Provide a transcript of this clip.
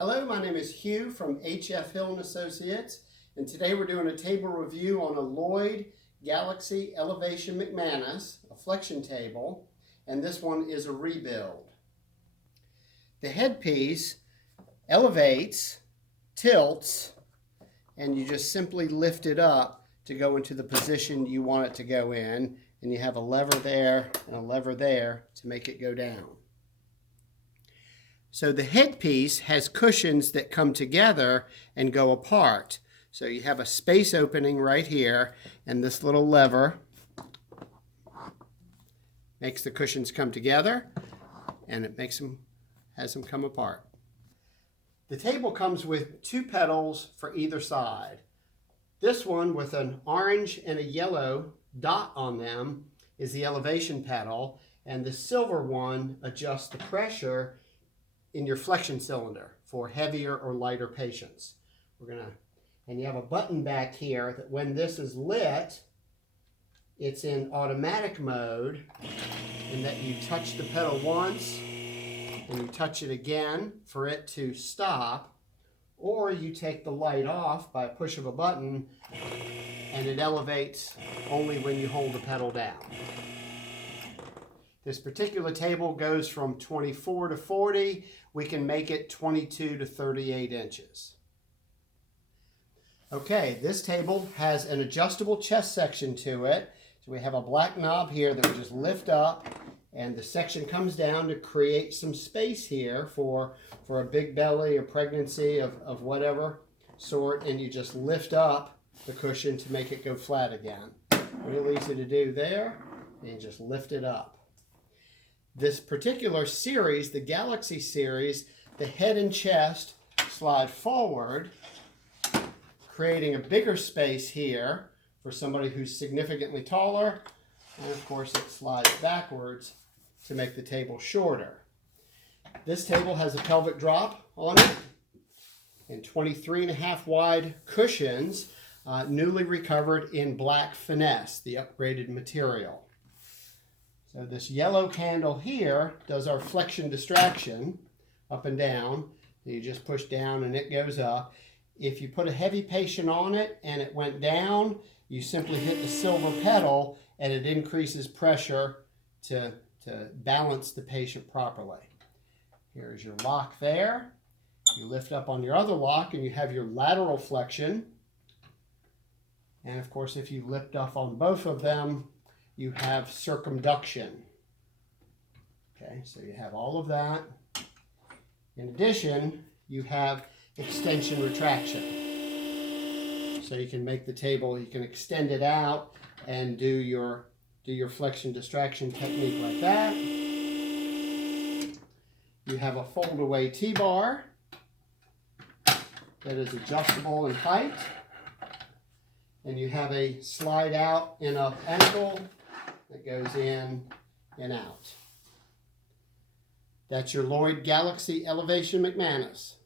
Hello, my name is Hugh from HFHill & Associates, and today we're doing a table review on a Lloyd Galaxy Elevation McManis, a flexion table, and this one is a rebuild. The headpiece elevates, tilts, and you just simply lift it up to go into the position you want it to go in, and you have a lever there and a lever there to make it go down. So the headpiece has cushions that come together and go apart. So you have a space opening right here, and this little lever makes the cushions come together, and it has them come apart. The table comes with two pedals for either side. This one with an orange and a yellow dot on them is the elevation pedal, and the silver one adjusts the pressure in your flexion cylinder for heavier or lighter patients. And you have a button back here that when this is lit, it's in automatic mode, and that you touch the pedal once and you touch it again for it to stop, or you take the light off by a push of a button and it elevates only when you hold the pedal down. This particular table goes from 24 to 40. We can make it 22 to 38 inches. Okay, this table has an adjustable chest section to it. So we have a black knob here that we just lift up, and the section comes down to create some space here for a big belly or pregnancy of whatever sort, and you just lift up the cushion to make it go flat again. Real easy to do there, and you just lift it up. This particular series, the Galaxy series, the head and chest slide forward, creating a bigger space here for somebody who's significantly taller, and of course it slides backwards to make the table shorter. This table has a pelvic drop on it and 23.5 wide cushions, newly recovered in black finesse, the upgraded material. So this yellow candle here does our flexion distraction, up and down. You just push down and it goes up. If you put a heavy patient on it and it went down, you simply hit the silver pedal and it increases pressure to balance the patient properly. Here's your lock there. You lift up on your other lock and you have your lateral flexion. And of course, if you lift up on both of them, you have circumduction. Okay, so you have all of that. In addition, you have extension retraction. So you can make the table, you can extend it out and do your flexion distraction technique like that. You have a fold away T-bar that is adjustable in height. And you have a slide out and up ankle that goes in and out. That's your Lloyd Galaxy Elevation McManis.